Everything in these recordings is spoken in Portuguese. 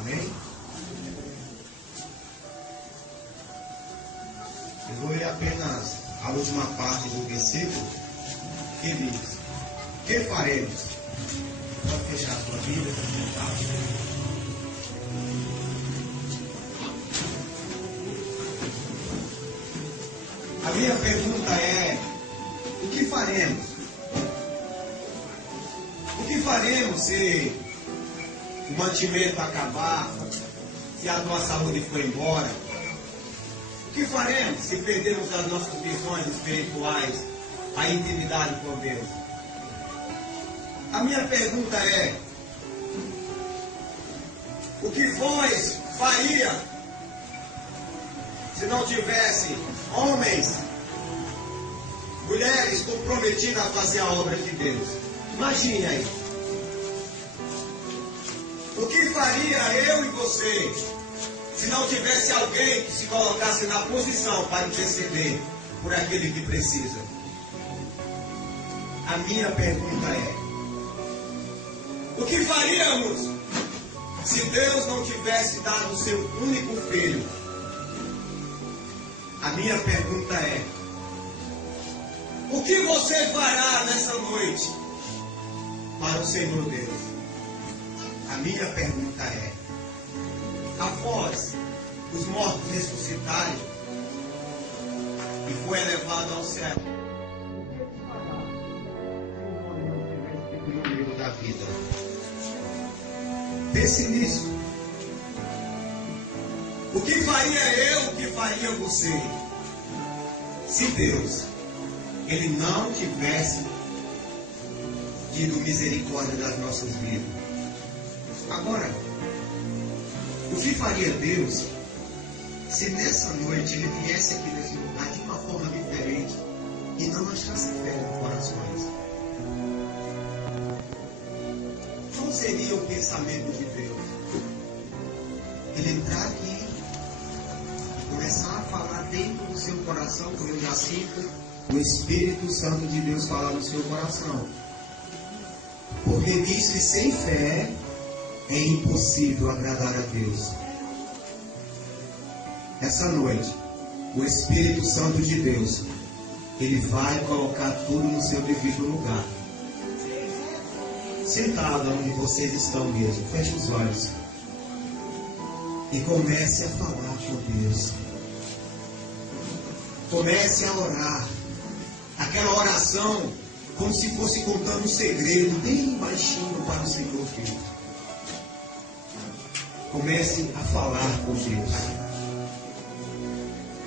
Amém? Eu vou ler apenas a última parte do versículo que diz: que faremos? Pode fechar a sua Bíblia, tá? A minha pergunta é: o que faremos? O que faremos se o mantimento acabar, se a tua saúde for embora? O que faremos se perdermos as nossas visões espirituais, a intimidade com Deus? A minha pergunta é: o que vós faria se não tivesse homens, mulheres comprometidas a fazer a obra de Deus? Imagine aí. O que faria eu e você se não tivesse alguém que se colocasse na posição para interceder por aquele que precisa? A minha pergunta é: o que faríamos se Deus não tivesse dado o seu único filho? A minha pergunta é: o que você fará nessa noite para o Senhor Deus? A minha pergunta é: após os mortos ressuscitarem e foi elevado ao céu, o que eles fará se o nome não estiver escrito no livro da vida? Pense nisso. O que faria eu, o que faria você, se Deus, Ele não tivesse tido misericórdia das nossas vidas? Agora, o que faria Deus se nessa noite Ele viesse aqui nesse lugar de uma forma diferente e não achasse fé nos corações? Qual seria o pensamento de Deus? Ele entrar aqui, começar a falar dentro do seu coração, como eu já sinto o Espírito Santo de Deus falar no seu coração. Porque diz que sem fé é impossível agradar a Deus. Essa noite, o Espírito Santo de Deus, Ele vai colocar tudo no seu devido lugar. Sentado onde vocês estão mesmo, feche os olhos e comece a falar com Deus. Comece a orar. Aquela oração como se fosse contando um segredo bem baixinho para o Senhor Deus. Comece a falar com Deus.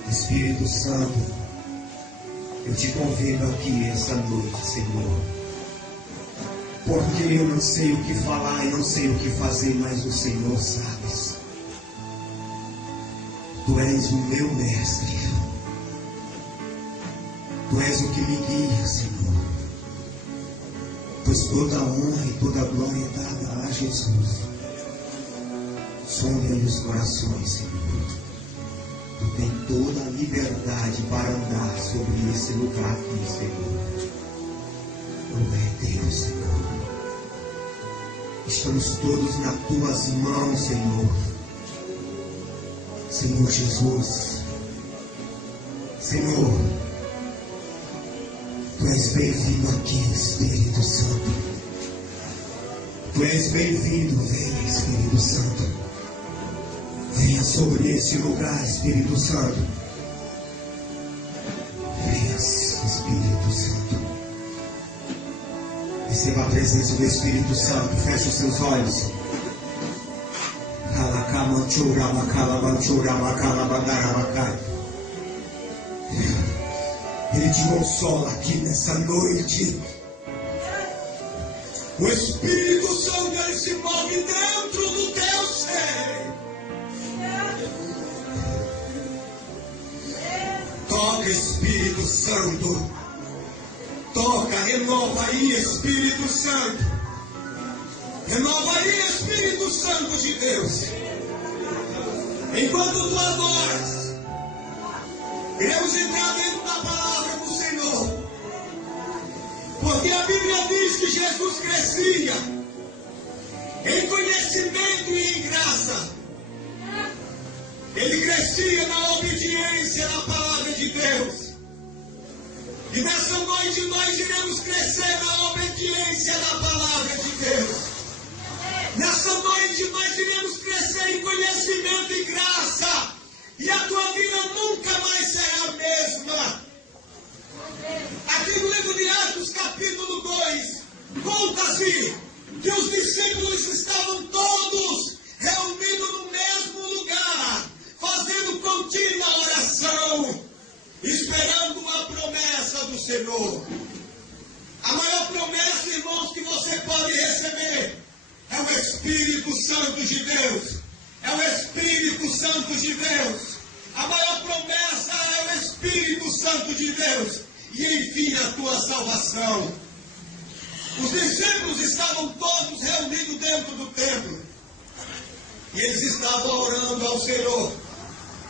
Espírito Santo, eu te convido aqui essa noite, Senhor. Porque eu não sei o que falar e não sei o que fazer, mas o Senhor sabe. Tu és o meu mestre. Tu és o que me guia, Senhor. Pois toda a honra e toda a glória é dada a Jesus. Sonha os corações, Senhor. Tu tens toda a liberdade para andar sobre esse lugar aqui, Senhor. Oh, é Deus, Senhor. Estamos todos nas tuas mãos, Senhor. Senhor Jesus. Senhor, Tu és bem-vindo aqui, Espírito Santo. Tu és bem-vindo, venha, Espírito Santo. Venha sobre esse lugar, Espírito Santo. Venha, Espírito Santo. Receba a presença do Espírito Santo. Feche os seus olhos. Ele te consola aqui nessa noite. O Espírito Santo, ele se move dentro do teu ser. Toca, Espírito Santo. Toca, renova aí, Espírito Santo. Renova aí, Espírito Santo de Deus. Enquanto tu adoras, iremos entrar dentro da palavra do Senhor. Porque a Bíblia diz que Jesus crescia em conhecimento e em graça casa. Ele crescia na obediência na palavra de Deus. E nessa noite nós iremos crescer na obediência na palavra de Deus. Nessa noite nós iremos crescer em conhecimento e graça. E a tua vida nunca mais será a mesma. Aqui no livro de Atos, capítulo 2, conta-se que os discípulos estavam todos reunidos no mesmo lugar, fazendo contínua oração, esperando a promessa do Senhor. A maior promessa, irmãos, que você pode receber é o Espírito Santo de Deus. É o Espírito Santo de Deus. A maior promessa é o Espírito Santo de Deus. E enfim, a tua salvação. Os discípulos estavam todos reunidos dentro do templo. E eles estavam orando ao Senhor.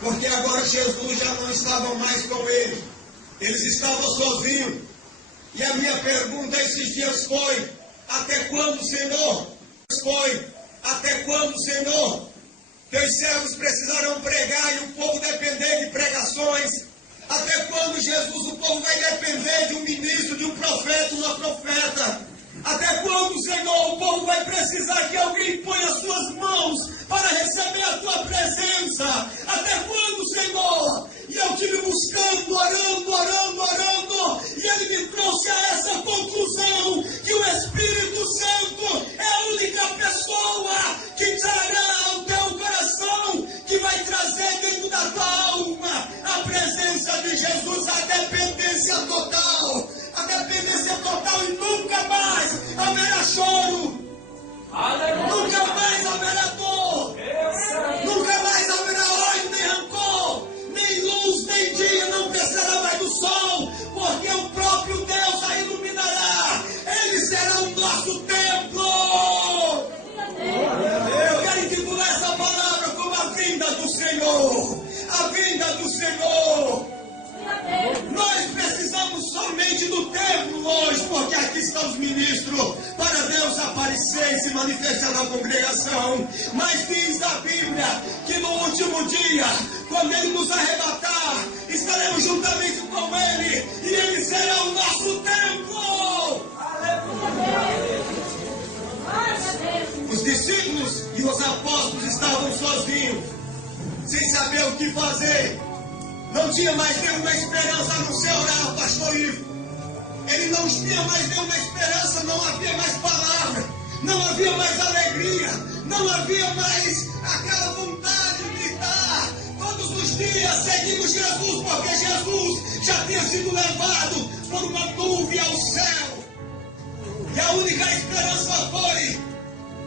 Porque agora Jesus já não estava mais com ele. Eles estavam sozinhos. E a minha pergunta esses dias foi: até quando, Senhor? Até quando, Senhor? Teus servos precisarão pregar e o povo depender de pregações. Até quando, Jesus, o povo vai depender de um ministro, de um profeta, uma profeta? Até quando, Senhor, o povo vai precisar que alguém ponha as suas mãos para receber a tua presença? Até quando, Senhor? E eu estive buscando, orando, e ele me trouxe a essa conclusão, que o Espírito Santo é a única pessoa que trará ao teu coração, que vai trazer dentro da tua alma a presença de Jesus, a dependência total, e nunca mais haverá choro, nunca mais haverá dor, nunca mais haverá ódio, nem rancor, nem luz, nem dia, não precisará mais do sol, porque o próprio Deus a iluminará, ele será o nosso templo. Eu quero intitular essa palavra como a vinda do Senhor, a vinda do Senhor. Nós precisamos somente do templo hoje, porque aqui estão os ministros, para Deus aparecer e se manifestar na congregação. Mas diz a Bíblia que no último dia, quando Ele nos arrebatar, estaremos juntamente com Ele, e Ele será o nosso templo. Os discípulos e os apóstolos estavam sozinhos, sem saber o que fazer. Não tinha mais nenhuma esperança a não ser orar, pastor Ivo. Ele não tinha mais nenhuma esperança, não havia mais palavra, não havia mais alegria, não havia mais aquela vontade de gritar. Todos os dias seguimos Jesus, porque Jesus já tinha sido levado por uma nuvem ao céu. E a única esperança foi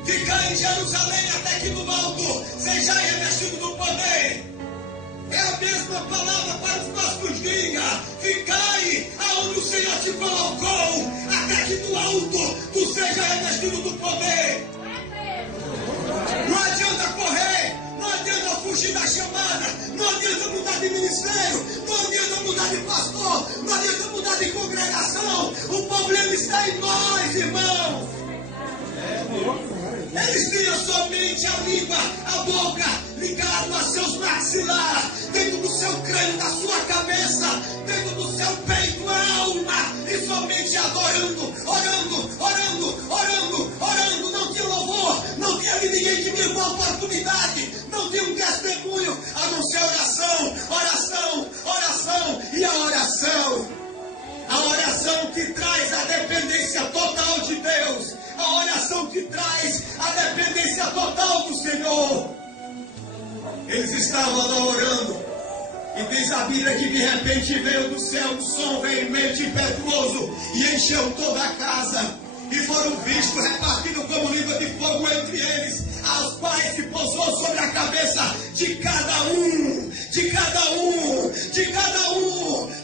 ficar em Jerusalém até que no alto seja revestido do poder. É a mesma palavra para os nossos dias. Ficai aonde o Senhor te colocou, até que no alto tu seja revestido do poder. Não adianta correr, não adianta fugir da chamada, não adianta mudar de ministério, não adianta mudar de pastor, não adianta mudar de congregação. O problema está em nós, irmãos. Eles tinham somente a língua, a boca, ligado a seus maxilar, dentro do seu crânio, da sua cabeça, dentro do seu peito, a alma, e somente adorando, orando. Não tinha louvor, não tinha ninguém que me deu uma oportunidade, não tinha um testemunho, a não ser oração, e a oração que traz a dependência total de Deus, a oração que traz a dependência total do Senhor. Eles estavam lá orando, e diz a Bíblia que de repente veio do céu um som veemente e impetuoso, e encheu toda a casa, e foram vistos repartidos como língua de fogo entre eles, aos quais se pousou sobre a cabeça de cada um.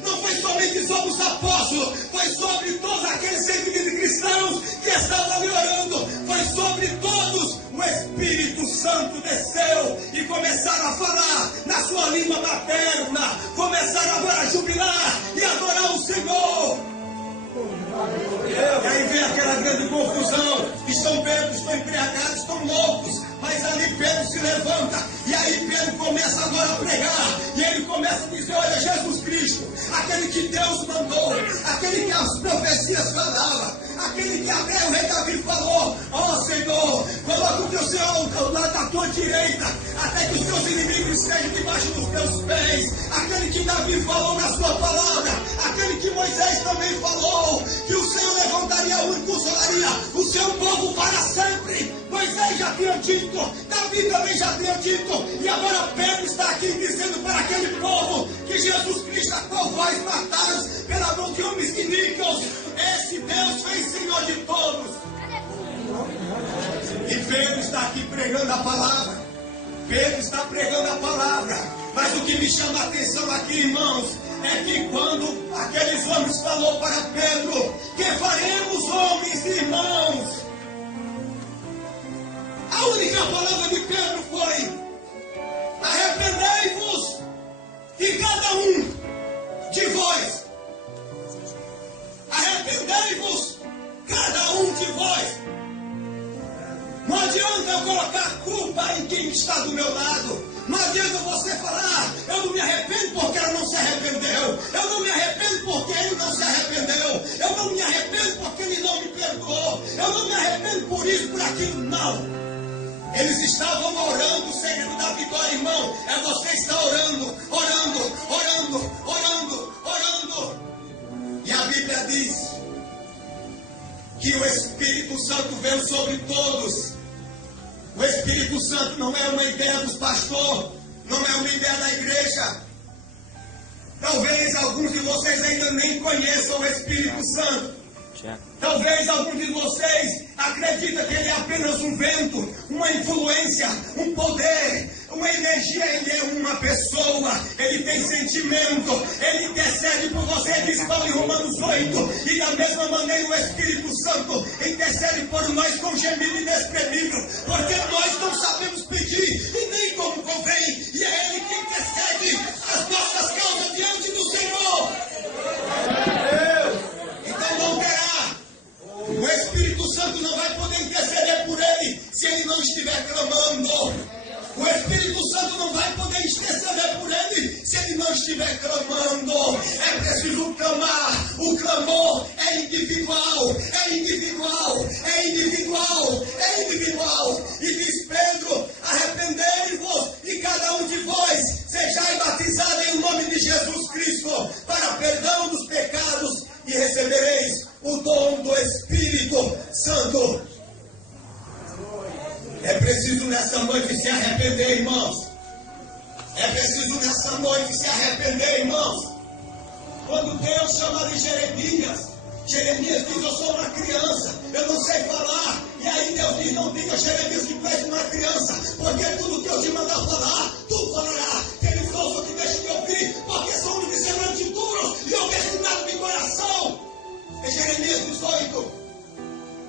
Não foi somente sobre os apóstolos, foi sobre todos aqueles 120 cristãos que estavam ali orando, foi sobre todos. O Espírito Santo desceu e começaram a falar na sua língua materna, começaram agora a jubilar e adorar o Senhor. E aí vem aquela grande confusão, estão bêbados, estão embriagados, estão loucos, mas ali Pedro se levanta começa a dizer, olha, Jesus Cristo, aquele que Deus mandou, aquele que as profecias falavam, aquele que até o rei Davi falou, ó Senhor, coloca o teu Senhor ao lado da tua direita, até que os teus inimigos estejam debaixo dos teus pés, aquele que Davi falou na sua palavra, aquele que Moisés também falou, que o Senhor levantaria e consolaria o seu povo para sempre. Moisés já tinha dito, Davi também já tinha dito, e agora Pedro está aqui dizendo para aquele povo que Jesus Cristo, a qual vós mataram pela mão de homens iníquos, esse Deus fez Senhor de todos. E Pedro está aqui pregando a palavra. Pedro está pregando a palavra. Mas o que me chama a atenção aqui, irmãos, é que quando aqueles homens falou para Pedro, que faremos, homens e irmãos? A única palavra de Pedro foi: arrependei-vos, e cada um de vós, arrependei-vos, cada um de vós. Não adianta eu colocar culpa em quem está do meu lado. Não adianta você falar, eu não me arrependo porque ela não se arrependeu. Eu não me arrependo porque ele não se arrependeu. Eu não me arrependo porque ele não me perdoou. Eu não me arrependo por isso, por aquilo. Não. Eles estavam orando o segredo da vitória, irmão. É você estar orando, orando, orando, orando, orando. E a Bíblia diz que o Espírito Santo veio sobre todos. O Espírito Santo não é uma ideia dos pastores, não é uma ideia da igreja. Talvez alguns de vocês ainda nem conheçam o Espírito Santo. Talvez alguns de vocês acreditem que ele é apenas um vento, uma influência, um poder, uma energia. Ele é uma pessoa, ele tem sentimento, ele intercede por você, diz Paulo em Romanos 8. E da mesma maneira o Espírito Santo intercede por nós com gemido inexprimível, porque nós não sabemos pedir e nem como convém, e é ele que intercede as nossas causas diante do Senhor. Então não terá. O Espírito Santo não vai poder interceder por ele se ele não estiver clamando. O Espírito Santo não vai poder interceder por ele se ele não estiver clamando. É preciso clamar. O clamor é individual, é individual, é individual, é individual. E diz Pedro: arrependei-vos e cada um de vós sejais batizado em nome de Jesus Cristo para perdão dos pecados e recebereis o dom do Espírito Santo. É preciso nessa noite se arrepender, irmãos. É preciso nessa noite se arrepender, irmãos. Quando Deus chama de Jeremias, Jeremias diz: eu sou uma criança, eu não sei falar. E aí Deus diz: não diga, Jeremias, que tu és uma criança, porque tudo que eu te mandar falar, tu falará. Que eles ouçam, que deixem de ouvir, porque são homens de duros e obstinados de coração. É Jeremias 18.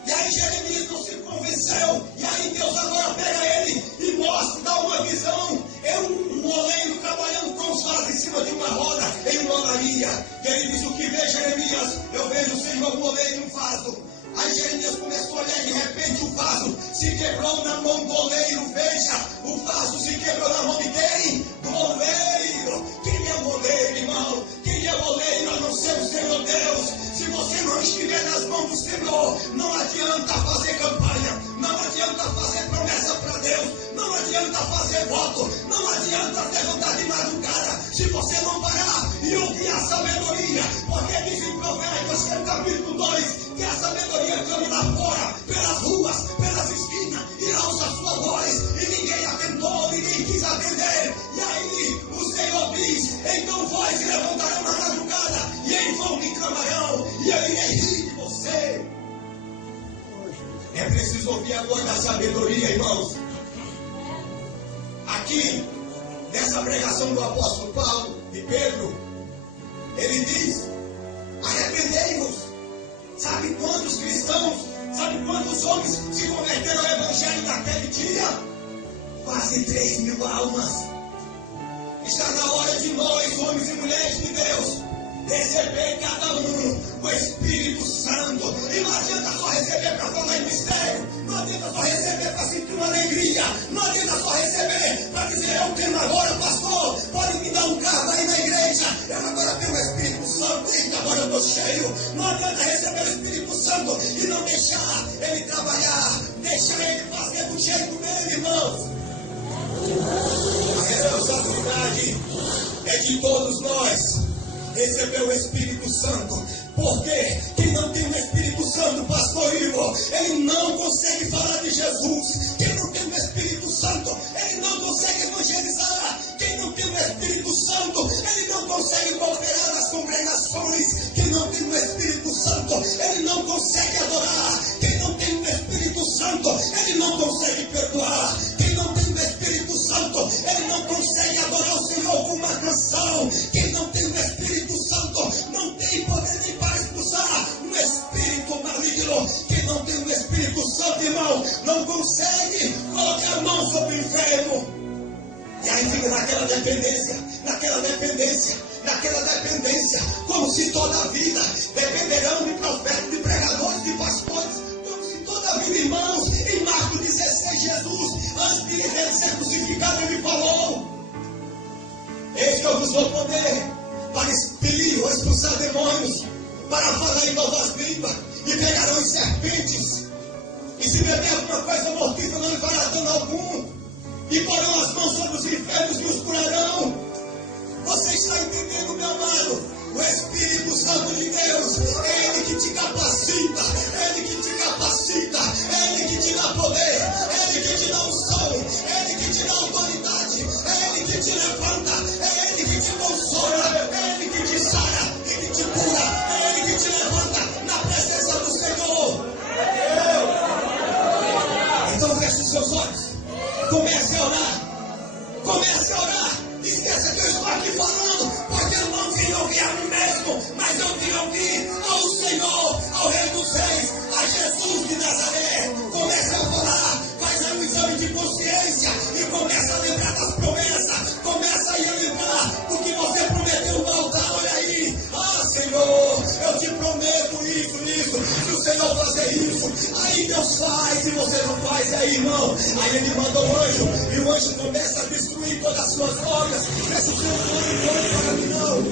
E aí Jeremias não se convenceu. E aí Deus agora pega ele e mostra, dá uma visão. É um moleiro trabalhando com os vasos em cima de uma roda, em uma olaria. E ele diz: o que vê, Jeremias? Eu vejo o Senhor moleiro em um vaso. Aí Jeremias começou a olhar e de repente o vaso se quebrou na mão do oleiro. Veja, o vaso se quebrou na mão de quem? Do oleiro. Quem é o oleiro, irmão? Quem é o oleiro a não ser o Senhor Deus? Se você não estiver nas mãos do Senhor, não adianta fazer campanha, não adianta fazer promessa para Deus, não adianta fazer voto, não adianta levantar de madrugada, se você não parar e ouvir a sabedoria, porque diz em Provérbios, capítulo 2, que a sabedoria clama lá fora, pelas ruas, pelas esquinas, e alça a sua voz, e ninguém atentou, ninguém quis atender. E aí o Senhor diz: então vós se levantarão na madrugada, e em vão me clamarão, e eu irei rir de você. É preciso ouvir a voz da sabedoria, irmãos. Aqui, nessa pregação do apóstolo Paulo e Pedro, ele diz: arrependei-vos. Sabe quantos cristãos, sabe quantos homens se converteram ao evangelho naquele dia? Quase 3.000 almas. Está na hora de nós, homens e mulheres de Deus, receber cada um o Espírito Santo. E não adianta só receber para falar em mistério, não adianta só receber para sentir uma alegria, não adianta só receber para dizer: eu tenho agora, pastor, pode me dar um carro aí na eu agora tenho o Espírito Santo, eita, agora eu estou cheio. Não adianta receber o Espírito Santo e não deixar ele trabalhar, deixar ele fazer do jeito dele, irmãos. A responsabilidade é de todos nós receber o Espírito Santo. Porque quem não tem o Espírito Santo, pastor Ivo, ele não consegue falar de Jesus. Quem não tem o Espírito Santo, ele não consegue evangelizar. Quem não tem o Espírito Santo, ele não consegue cooperar nas congregações. Quem não tem o Espírito Santo, ele não consegue adorar. Quem não tem o Espírito Santo, ele não consegue perdoar. Quem não tem o Espírito Santo, ele não consegue adorar o Senhor com uma canção. Quem não tem o Espírito Santo, não tem poder nem para expulsar um espírito maligno. Quem não tem o Espírito Santo, irmão, não consegue colocar a mão sobre o enfermo. E aí fica naquela dependência, como se toda a vida dependerão de profetas, de pregadores, de pastores, como se toda a vida, irmãos. Em Marcos 16, Jesus, antes de ele ser crucificado, ele falou: eis que eu vos dou poder para expelir ou expulsar demônios, para falar em novas línguas, e pegarão em serpentes, e se beber alguma coisa mortífera não lhe fará dano algum, e porão as mãos sobre os enfermos e os curarão. Você está entendendo, meu amado? O Espírito Santo de Deus é Ele que te capacita, é Ele que te capacita, é Ele que te dá poder, é Ele que te dá unção, é Ele que te dá autoridade, é Ele que te levanta, é Ele que te consola, é Ele que te sara e que te cura, é Ele que te levanta na presença do Senhor. Então feche os seus olhos, comece a orar, comece a orar. Esqueça que eu estou aqui falando, porque eu não vim ouvir a mim mesmo, mas eu vim ouvir ao Senhor, ao Rei dos Reis, a Jesus de Nazaré. Comece a falar, faz aí um exame de consciência e começa a lembrar das promessas, começa aí a lembrar do que você prometeu no altar. Olha aí, Senhor, eu te prometo isso, se o Senhor fazer isso, aí Deus faz, e você não faz, aí irmão, aí Ele manda o anjo, e o anjo começa a destruir todas as suas obras. Esse seu nome não.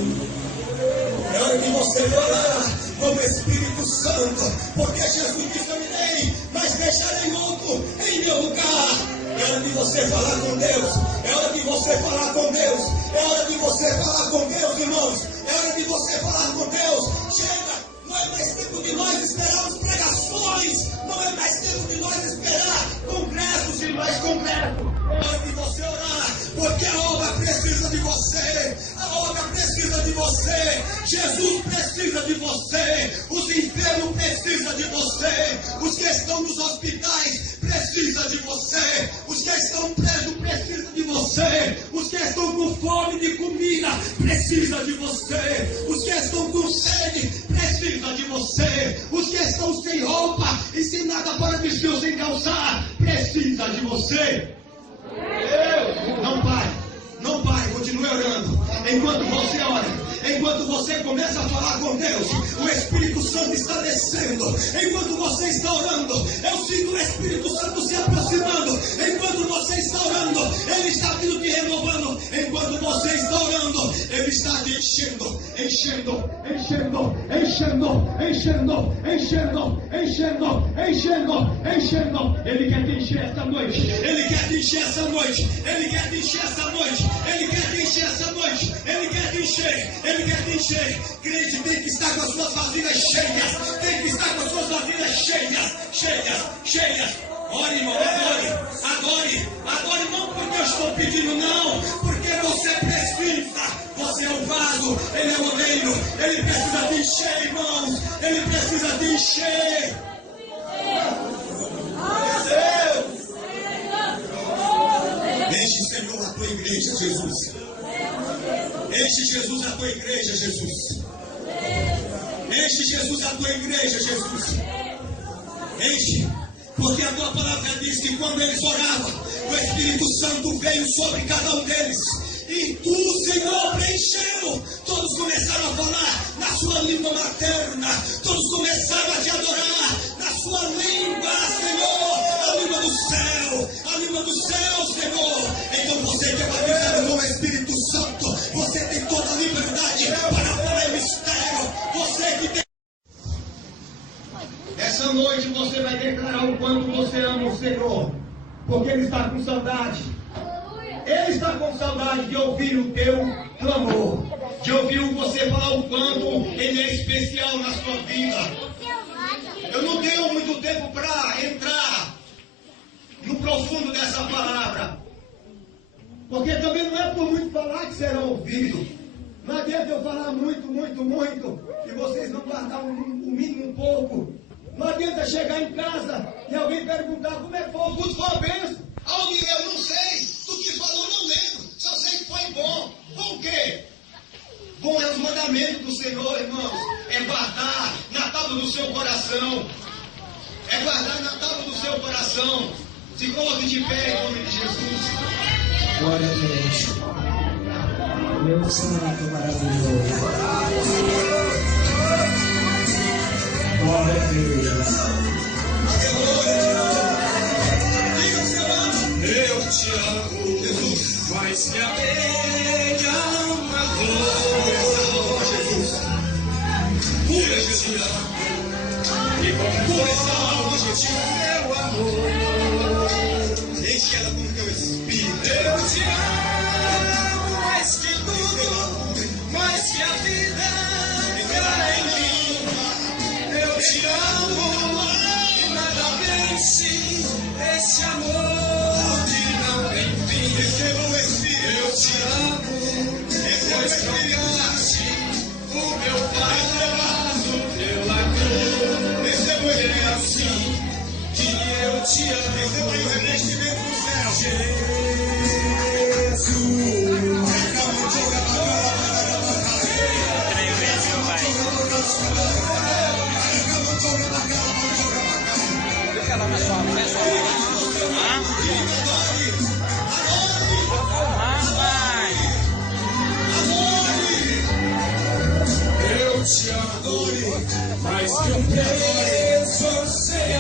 É hora de você orar como Espírito Santo, porque Jesus disse: eu irei, mas deixarei outro em meu lugar. É hora de você falar com Deus, é hora de você falar com Deus, é hora de você falar com Deus, irmãos, é hora de você falar com Deus. Chega, não é mais tempo de nós esperarmos pregações, não é mais tempo de nós esperar congressos e mais congressos. É hora de você orar, porque a obra precisa de você, a obra precisa de você, Jesus precisa de você, os enfermos precisam de você, os que estão nos hospitais precisam de você, os que estão presos precisam de você, os que estão com fome de comida precisam de você, os que estão com sede precisam de você, os que estão sem roupa e sem nada para vestir ou sem calçar precisam de você. Não pare, continue orando. Enquanto você ora, enquanto você começa a falar com Deus, o Espírito Santo está descendo. Enquanto você está orando, eu sinto o Espírito Santo se aproximando. Enquanto você está orando, Ele está vindo te renovando. Enquanto você está orando, Ele está te enchendo. Ele quer te encher esta noite. Ele quer te encher essa noite. Ele quer te encher essa noite. Ele quer te encher essa noite. Ele quer te encher. Ele quer te encher. Crente tem que estar com as suas vasilhas cheias. Tem que estar com as suas vasilhas cheias. Ore, irmão, adore não porque eu estou pedindo, não, porque você precisa. Você é o vaso, Ele é o oleiro, Ele precisa te encher, irmãos, Ele precisa te encher. Enche, Senhor, a tua igreja, Jesus. Enche, Jesus, a tua igreja, Jesus. Enche, Jesus, a tua igreja, Jesus. Enche. Porque a tua palavra diz que quando eles oravam, o Espírito Santo veio sobre cada um deles. E tu, Senhor, preencheu. Todos começaram a falar na sua língua materna. Todos começaram a te adorar na sua língua, Senhor. A língua do céu, Senhor. Então você que é batizado com o Espírito Santo, você tem toda a liberdade Porque Ele está com saudade. Ele está com saudade de ouvir o teu clamor, de ouvir você falar o quanto Ele é especial na sua vida. Eu não tenho muito tempo para entrar no profundo dessa palavra, porque também não é por muito falar que serão ouvidos. Não adianta eu falar muito, e vocês não guardar o mínimo um pouco. Não adianta chegar em casa e alguém perguntar como é que foi o culto, foi a bênção. Alguém, eu não sei, do que falou não lembro, só sei que foi bom. Bom o quê? Bom é os mandamentos do Senhor, irmãos. É guardar na tábua do seu coração. É guardar na tábua do seu coração. Se coloque de pé em nome de Jesus. Glória a Deus. Meu Santo maravilhoso. Glória a Deus. Eu te amo, Jesus, mais que a abelha uma flor. Jesus. Pura Jesus. E como forte meu amor. Enche ela com o teu espírito. Eu te amo mais que tudo, mais que a vida há em mim. Eu te amo e nada vence esse amor que não tem fim. Receba o Espírito. Eu te amo, pois trocaste o meu fardo pela cruz. Receba o É Espírito. assim que eu te amo. Receba o revestimento do céu. Jesus. Eu te adoro, mais que um preço sei a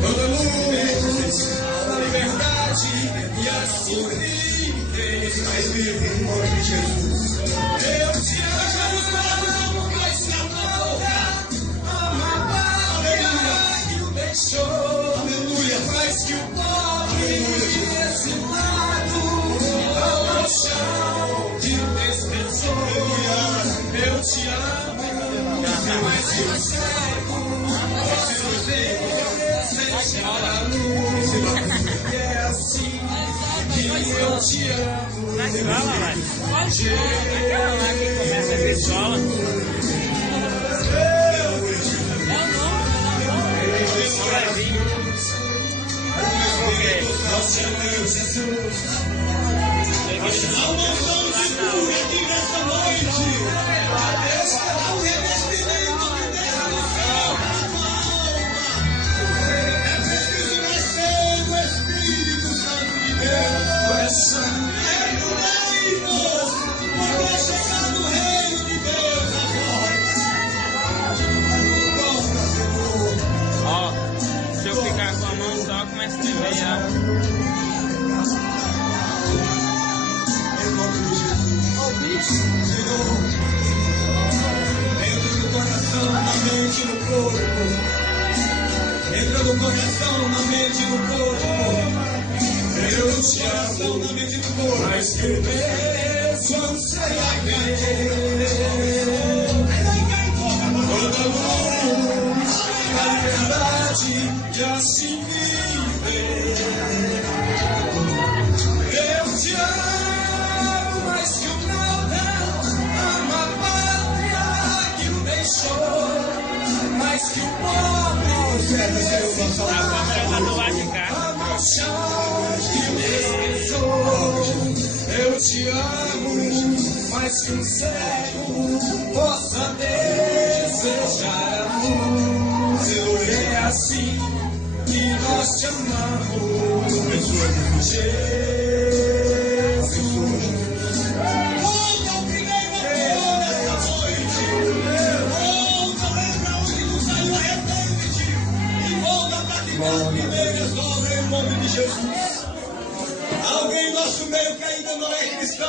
toda luz, a liberdade e a solidez. Mais livre em nome de Jesus. Eu te amo, mais que a malta, a pátria que o deixou. Aleluia. Mais que o pobre exilado ao chão que o desprezou. Eu te amo, mais que o cego, seja a luz. É assim que eu te amo. Na escola, vai. Aquela lá que começa a escola. Vai vir. Nós te amamos, Jesus. Há uma unção de cura aqui nessa noite. Há um revestimento de Deus no céu, na tua alma. É preciso nascer do Espírito Santo de Deus. É do reino, porque é chegado o reino de Deus agora. Toca, Senhor. Ó, se eu ficar com a mão só, começa a tremer já. Em nome de Jesus. Senhor, entra no coração, na mente, no corpo. Entra no coração, na mente, no corpo. Eu te amo, Na mente, no corpo. mais que o beijo anseia toda luz, a liberdade e assim viver. Eu te amo mais que o nada, ama a pátria que o deixou, mais que o pobre A câmera tá do lado de cá. ama o chão que o desprezou. Eu te amo mais que um cego possa desejar a luz. É assim que nós te amamos, Jesus. Volta ao primeiro amor nessa noite. Volta, lembra onde tu saiu, arrepende-te. E volta a praticar as primeiras obras em nome de Jesus. Alguém em nosso meio que ainda não é cristão.